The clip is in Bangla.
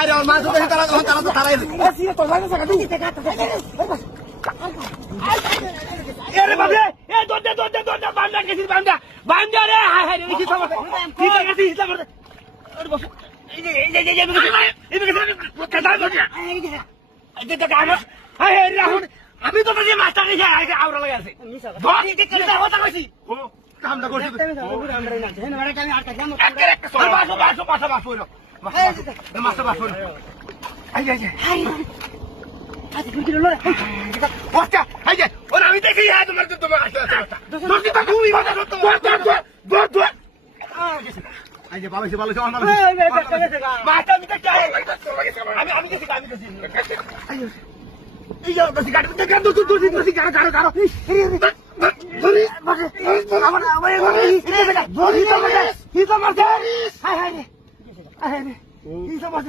বাইরে আমার মাছ ধরে তারা তো তারাই সিরে তো লাগে সাকা দিতে কাটা এরে বাবা এ দোড্ডা বান্দা গেছিস বান্দা রে হায় হায় রে কি সমস্যা কি গেছিস ইসলাম আরে বস এই যে কথা বল এই যে হায় হায় রাহুল আমি তো যে মাস্টার রে আউরা লাগা আছে কি কথা কইছি ও কামটা করছিস একটা বাসো মাস্টার বাসো এই যে আচ্ছা কি হলো ওটা এই যে ওরা আমি দেখি তোমার দোস্তি তো তুমি দর এই যে বাবা সে ভালো সমান মাস্টার আমি দেখি আমি দেখি এই যে দোস্তি কাট দেখে দোস্তি কারো ধরি আমার ধরি তো মারছে হায় হায় রে কি সমস্যা